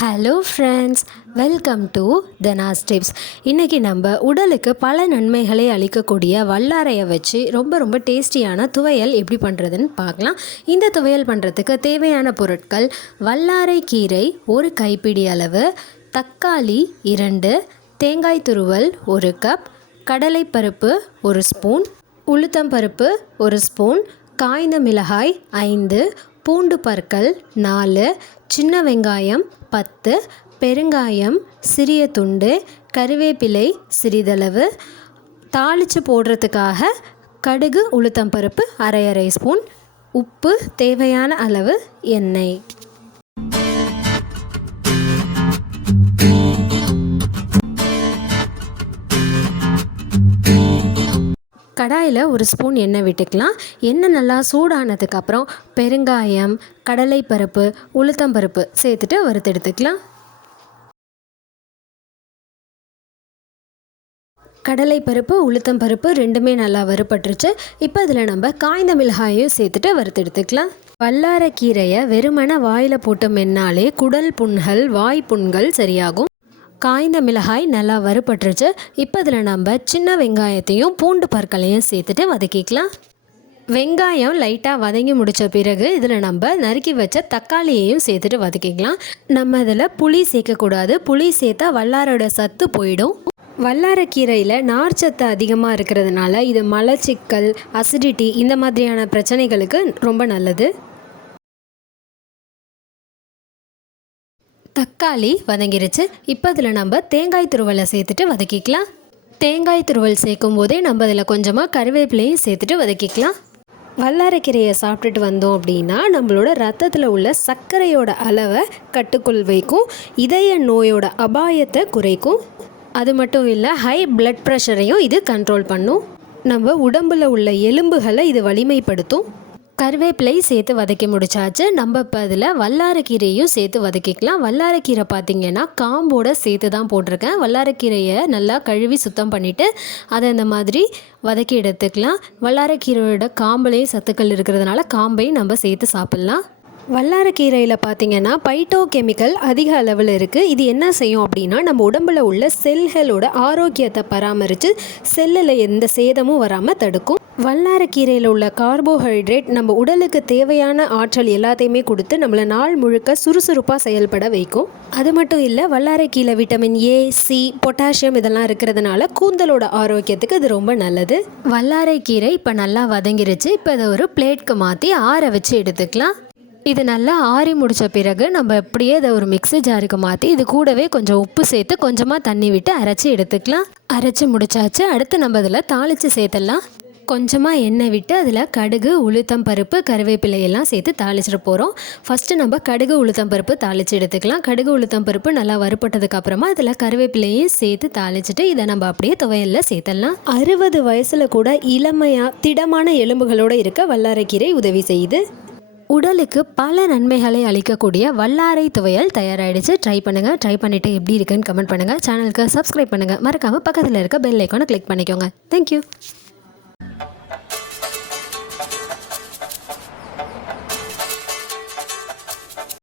Hello friends welcome to Dhana's tips இன்றைக்கி நம்ம உடலுக்கு பல நன்மைகளை அளிக்கக்கூடிய வல்லாரையை வச்சு ரொம்ப ரொம்ப டேஸ்டியான துவையல் எப்படி பண்ணுறதுன்னு பார்க்கலாம். இந்த துவையல் பண்ணுறதுக்கு தேவையான பொருட்கள் வல்லாரை கீரை ஒரு கைப்பிடி அளவு தக்காளி இரண்டு தேங்காய் துருவல் ஒரு கப் கடலைப்பருப்பு ஒரு ஸ்பூன் உளுத்தம்பருப்பு ஒரு ஸ்பூன் காய்ந்த மிளகாய் ஐந்து பூண்டு பற்கள் நாலு சின்ன வெங்காயம் பத்து பெருங்காயம் சிறிய துண்டு கருவேப்பிலை சிறிதளவு. தாளித்து போடுறதுக்காக கடுகு உளுத்தம்பருப்பு அரை அரை ஸ்பூன் உப்பு தேவையான அளவு எண்ணெய். கடாயில் ஒரு ஸ்பூன் எண்ணெய் விட்டுக்கலாம். எண்ணெய் நல்லா சூடானதுக்கப்புறம் பெருங்காயம் கடலைப்பருப்பு உளுத்தம்பருப்பு சேர்த்துட்டு வறுத்தெடுத்துக்கலாம் கடலைப்பருப்பு உளுத்தம்பருப்பு ரெண்டுமே நல்லா வறுபட்டுருச்சு. இப்போ இதில் நம்ம காய்ந்த மிளகாயும் சேர்த்துட்டு வறுத்தெடுத்துக்கலாம் வல்லாரக்கீரையை வெறுமன வாயில் போட்டு மென்னாலே குடல் புண்கள் வாய் புண்கள் சரியாகும். காய்ந்த மிளகாய் நல்லா வறுபட்டுருச்சு. இப்போ இதில் நம்ம சின்ன வெங்காயத்தையும் பூண்டு பற்களையும் சேர்த்துட்டு வதக்கிக்கலாம். வெங்காயம் லைட்டாக வதங்கி முடித்த பிறகு இதில் நம்ம நறுக்கி வச்ச தக்காளியையும் சேர்த்துட்டு வதக்கிக்கலாம். நம்ம இதில் புளி சேர்க்கக்கூடாது. புளி சேர்த்தா வல்லாரோட சத்து போயிடும். வல்லாரக்கீரையில் நார்ச்சத்து அதிகமாக இருக்கிறதுனால இது மலச்சிக்கல் அசிடிட்டி இந்த மாதிரியான பிரச்சனைகளுக்கு ரொம்ப நல்லது. தக்காளி வதங்கிருச்சு. இப்போ இதில் நம்ம தேங்காய் துருவலை சேர்த்துட்டு வதக்கிக்கலாம். தேங்காய் துருவல் சேர்க்கும் போதே நம்ம இதில் கொஞ்சமாக கருவேப்பிலையும் சேர்த்துட்டு வதக்கிக்கலாம். வல்லாரக்கீரையை சாப்பிட்டுட்டு வந்தோம் அப்படின்னா நம்மளோட ரத்தத்தில் உள்ள சர்க்கரையோட அளவை கட்டுக்குள் வைக்கும். இதய நோயோட அபாயத்தை குறைக்கும். அது மட்டும் இல்லை ஹை பிளட் ப்ரெஷரையும் இது கண்ட்ரோல் பண்ணும். நம்ம உடம்பில் உள்ள எலும்புகளை இது வலிமைப்படுத்தும். கருவேப்பிலை சேர்த்து வதக்கி முடிச்சாச்சு. நம்ம இப்போ அதில் வல்லாரக்கீரையும் சேர்த்து வதக்கிக்கலாம். வல்லாரக்கீரை பார்த்திங்கன்னா காம்போட சேர்த்து தான் போட்டிருக்கேன். வல்லாரக்கீரையை நல்லா கழுவி சுத்தம் பண்ணிவிட்டு அதை இந்த மாதிரி வதக்கி எடுத்துக்கலாம். வல்லாரக்கீரையோட காம்புலேயும் சத்துக்கள் இருக்கிறதுனால காம்பையும் நம்ம சேர்த்து சாப்பிட்லாம். வல்லாரக்கீரையில் பார்த்தீங்கன்னா பைட்டோ கெமிக்கல் அதிக அளவில் இருக்குது இது என்ன செய்யும் அப்படின்னா நம்ம உடம்பில் உள்ள செல்களோட ஆரோக்கியத்தை பராமரித்து செல்லில் எந்த சேதமும் வராமல் தடுக்கும். வல்லாரக்கீரையில் உள்ள கார்போஹைட்ரேட் நம்ம உடலுக்கு தேவையான ஆற்றல் எல்லாத்தையுமே கொடுத்து நம்மளை நாள் முழுக்க சுறுசுறுப்பாக செயல்பட வைக்கும். அது மட்டும் இல்லை வல்லாரக்கீரை விட்டமின் ஏ சி பொட்டாசியம் இதெல்லாம் இருக்கிறதுனால கூந்தலோட ஆரோக்கியத்துக்கு இது ரொம்ப நல்லது. வல்லாரைக்கீரை இப்போ நல்லா வதங்கிருச்சு. இப்போ அதை ஒரு பிளேட்க்கு மாற்றி ஆற வச்சு எடுத்துக்கலாம். இது நல்லா ஆறி முடித்த பிறகு நம்ம அப்படியே இதை ஒரு மிக்ஸி ஜாருக்கு மாற்றி இது கூடவே கொஞ்சம் உப்பு சேர்த்து கொஞ்சமாக தண்ணி விட்டு அரைச்சி எடுத்துக்கலாம். அரைச்சி முடிச்சாச்சு. அடுத்து நம்ம இதில் தாளித்து சேர்த்துடலாம். கொஞ்சமாக எண்ணெய் விட்டு அதில் கடுகு உளுத்தம் பருப்பு கருவேப்பிலையெல்லாம் சேர்த்து தாளிச்சிட்டு போகிறோம் ஃபஸ்ட்டு நம்ம கடுகு உளுத்தம் பருப்பு தாளித்து எடுத்துக்கலாம். கடுகு உளுத்தம் பருப்பு நல்லா வறுப்பட்டதுக்கப்புறமா அதில் கருவேப்பிலையும் சேர்த்து தாளிச்சிட்டு இதை நம்ம அப்படியே துவையலில் சேர்த்துடலாம். அறுபது வயசில் கூட இளமையாக திடமான எலும்புகளோடு இருக்க வல்லாரக்கீரை உதவி செய்யுது. உடலுக்கு பல நன்மைகளை அளிக்கக்கூடிய வல்லாரை துவையல் தயாராகிடுச்சு ட்ரை பண்ணுங்கள் ட்ரை பண்ணிவிட்டு எப்படி இருக்குன்னு கமெண்ட் பண்ணுங்கள் சேனலுக்கு சப்ஸ்கிரைப் பண்ணுங்கள் மறக்காமல் பக்கத்தில் இருக்க பெல் ஐக்கானை கிளிக் பண்ணிக்கோங்க. தேங்க்யூ